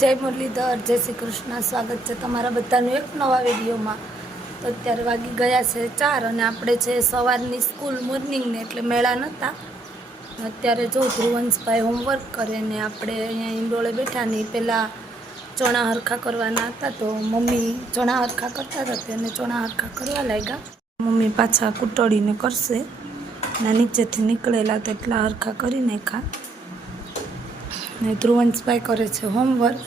જય મુરલીધર, જય શ્રી કૃષ્ણ. સ્વાગત છે તમારા બધાનું એક નવા વિડીયોમાં. તો અત્યારે વાગી ગયા છે ચાર અને આપણે છે સવારની સ્કૂલ મોર્નિંગને એટલે મેળા નહોતા અત્યારે જો ધ્રુવંશભાઈ હોમવર્ક કરે ને આપણે અહીંયા ઈંડોળે બેઠા ને પહેલાં ચણા હરખા કરવાના હતા તો મમ્મી ચણા હરખા કરતા હતા અને ચણા હરખા કરવા લાગ્યા. મમ્મી પાછા કૂટડીને કરશે ના નીચેથી નીકળેલા તેટલા હરખા કરી નાખ્યા. ને ધ્રુવંશભાઈ કરે છે હોમવર્ક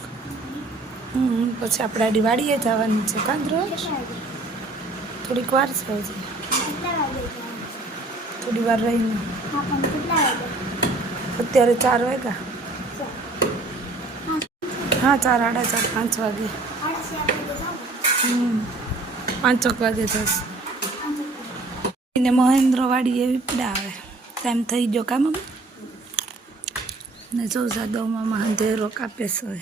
હમ, પછી આપણે આડી વાડીએ જવાનું છે કાં ધ્રુવ થોડીક વાર છે થોડી વાર રહીને. અત્યારે ચાર વાગ્યા. હા ચાર આડા ચાર પાંચ વાગે. પાંચક વાગે જશે ને મહેન્દ્ર વાડી એવી પીડા આવે. ટાઈમ થઈ ગયો કામ ને જો સાદોમાં મહાદેરો કાપે છે.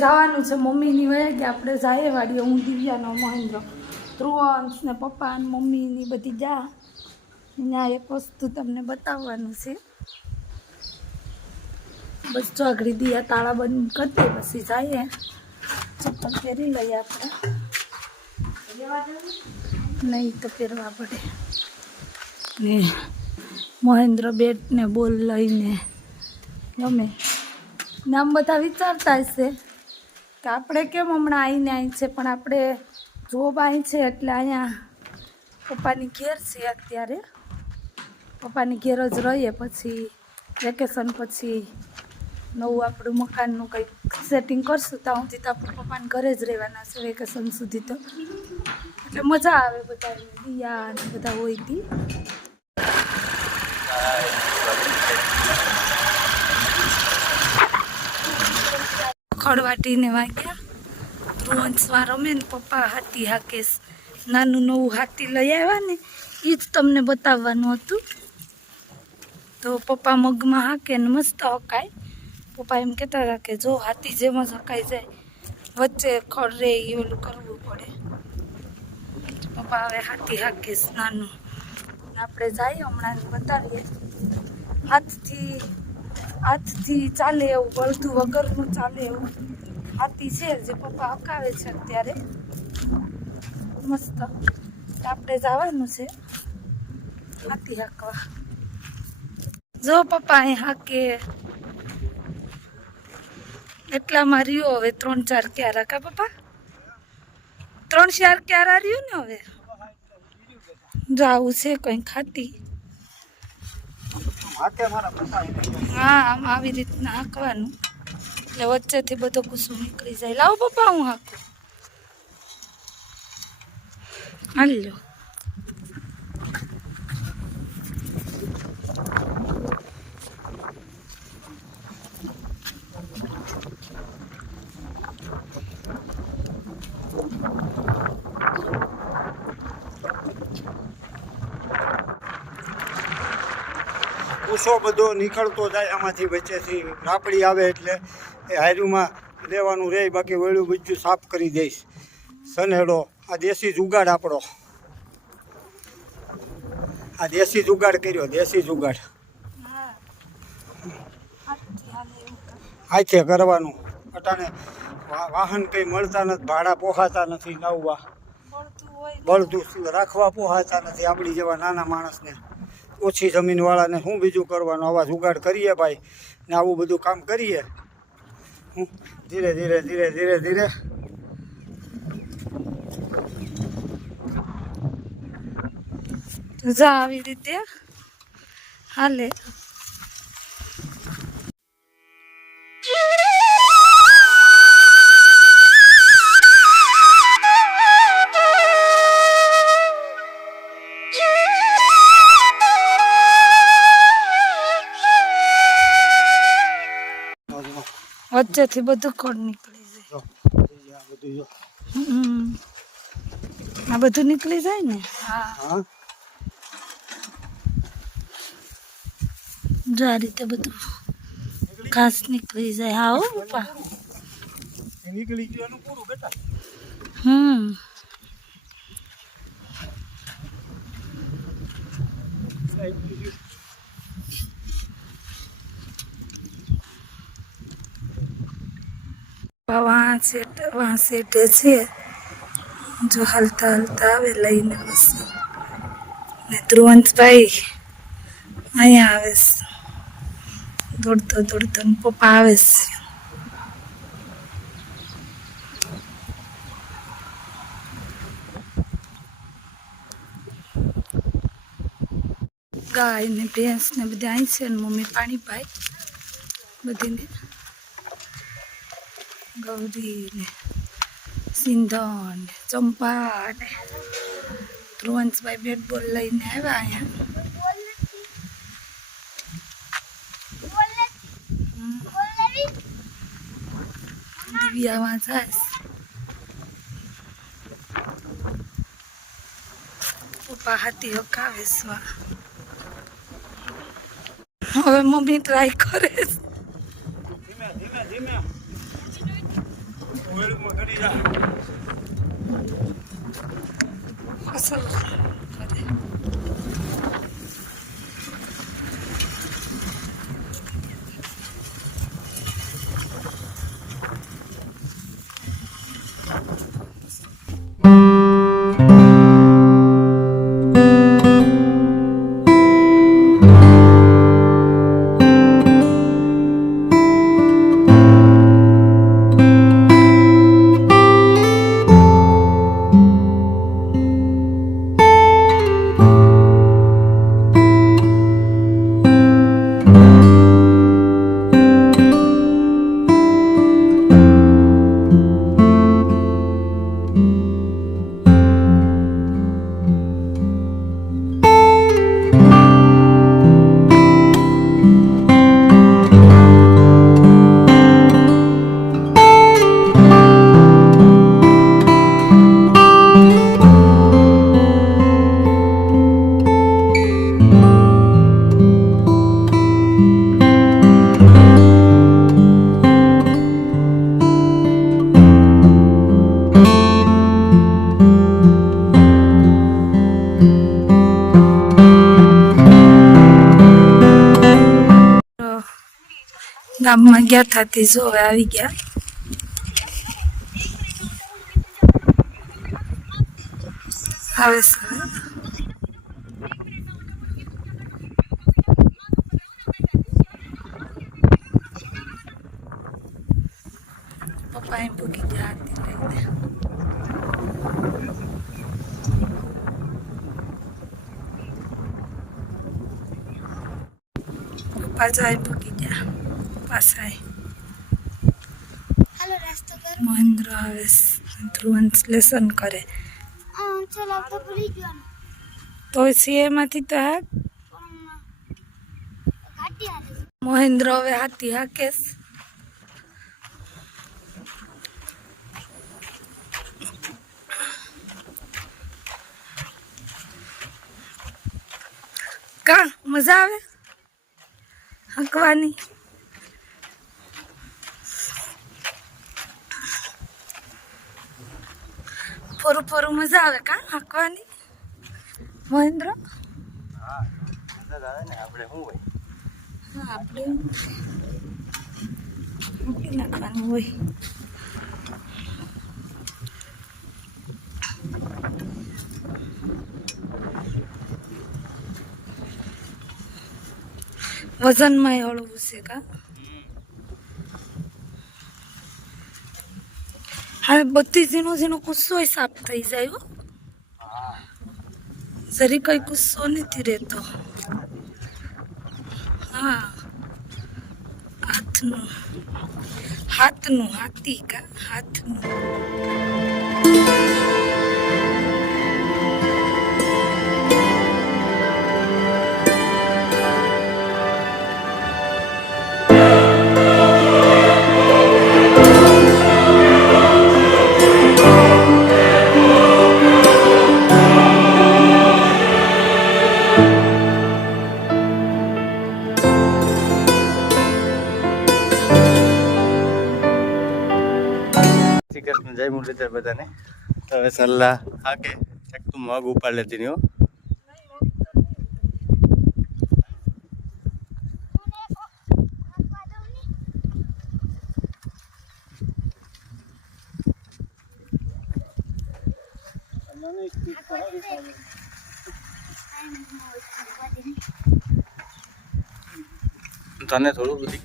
જવાનું છે મમ્મીની વહે કે આપણે જાય વાડીએ. હું દિવ્યાનો મહેન્દ્ર. ધ્રુવંશ ને પપ્પા ને મમ્મીની બધી જા. ત્યાં એક વસ્તુ તમને બતાવવાનું છે. બસ જો આગળ દિયા તાળા બંધ કરી દે, પછી જઈએ. ચપ્પલ પહેરી લઈએ આપણે. નહીં તો પહેરવા પડે. ને મહેન્દ્ર બેટને બોલ લઈને ગમે. ને આમ બધા વિચારતા હશે કે આપણે કેમ હમણાં આવીને આવી છે, પણ આપણે જોબ આવી છે એટલે અહીંયા પપ્પાની ઘેર છે અત્યારે. પપ્પાની ઘેર જ રહીએ, પછી વેકેશન પછી નવું આપણું મકાનનું કંઈક સેટિંગ કરશું, તો હું તો આપણે પપ્પાને ઘરે જ રહેવાના છે વેકેશન સુધી તો. એટલે મજા આવે બધા દિયા ને બધા હોય તી. ખડવાટીને વાગ્યા. ધ્રુવંશમાં રમે ને પપ્પા હાથી હાકેશ નાનું નવું હાથી લઈ આવ્યા ને એ જ તમને બતાવવાનું હતું. તો પપ્પા મગમાં હાકે ને મસ્ત હકાય. પપ્પા એમ કહેતા હતા કે જો હાથી જેમ જ હકાઈ જાય, વચ્ચે ખડ રે એ ઓલું કરવું પડે. પપ્પા હવે હાથી હાકે સ્નાનું આપણે જઈએ હમણાં બતાવીએ. હાથથી હાથથી ચાલે એવું બળતું વગરનું ચાલે એવું. હાથી છે જે પપ્પા હકાવે છે અત્યારે. મસ્ત. આપણે જવાનું છે હાથી હાંકવા. જો પપ્પા અહીં હાકે. એટલામાં રહ્યો હવે? ત્રણ ચાર ક્યારા કા પપ્પા? ત્રણ ચાર ક્યારા રહ્યું ને હવે? જાવું છે, કંઈ ખાતી હા, આમ આવી રીતના હાંકવાનું. એટલે વચ્ચેથી બધો ગુસ્સો નીકળી જાય. લાવો પપ્પા, હું હાંકું. હાલ લો બધો નીકળતો જાય આમાંથી વચ્ચેથી રાપડી આવે એટલે એ હાર્યુંમાં લેવાનું રહે બાકી વળ્યું બીજું સાફ કરી દઈશ. સનેડો આ દેશી જુગાડ આપણો. આ દેશી જુગાડ કર્યો દેશી જુગાડ. હાથે કરવાનું. અટાણે વાહન કંઈ મળતા નથી ભાડા પોહાતા નથી નવવા. બળતું રાખવા પોહાતા નથી આપણી જેવા નાના માણસને. ઓછી જમીનવાળાને શું બીજું કરવાનું? આવા જુગાડ કરીએ ભાઈ ને આવું બધું કામ કરીએ. હું ધીરે ધીરે ધીરે ધીરે ધીરે. જા આવી રીતે. હાલે. વચ્ચેથી બધું ખોડ નીકળી જાય? આ બધું હમ. આ બધું નીકળી જાય ને? હા. હા. જો આ રીતે બધું ઘાસ નીકળી જાય. હા ઉપા નીકળી ગયું એનું પૂરું બેટા. હમ. વાં સેટ વાં સેટે છે જો હાલતા હાલતા આવે લઈને બસ ને ધ્રુવંતભાઈ અહીંયા આવે છે. દોડતો દોડતો પપ્પા આવે છે. ગાય ને ભેંસ ને બધા અહીં છે ને મમ્મી પાણી પાય બધીને. ને સિંધણ ને ચંપા ને ધ્રુવંશભાઈ બેટ બોલ લઈને આવ્યા અહીંયા હમ. દિવ્યામાં જાય છે. પપ્પા હાથી હકાવે છે વા. હવે મમ્મી ટ્રાય કરે છે ધીમે ધીમે ધીમે ઓયલમાં કરી ગામમાં ગયા હતા તે જો હવે આવી ગયા આવે હવે. પપ્પા એમ પૂકી ગયા હાથી લઈને પપ્પા જાય પૂકી કર. મહેન્દ્ર આવે છે. ધ્રુવંશ કરે. તો સીએમાંથી તો હાક. મહેન્દ્ર હવે હાથી હાકેશ કા મજા આવે? હાંકવાની? ફોરું ફોરું મજા આવે કા હાંકવાની મહેન્દ્ર આપણે મૂકી નાખવાનું હોય વજનમાં હળવું છે કા હવે બધી ઝીણો ઝીણો ગુસ્સો સાફ થઈ જાય જરી કઈ ગુસ્સો નથી રહેતો. હા. હાથનું. હાથનું, હાથી કા, હાથનું. બધાને તો હવે સલાહ હા કે એક તું મગ ઉપાડ લેતી નહીં. તને થોડું બધી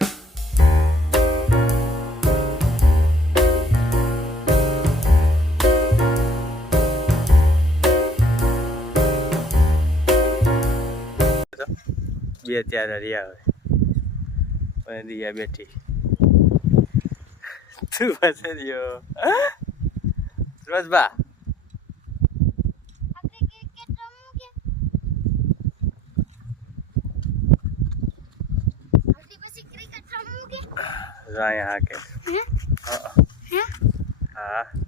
બે ત્યારે રહ્યા હવે રિયા બેઠી. તું પાસે રહ્યો. રોજબા અહીંયા હા? કે હા? હા.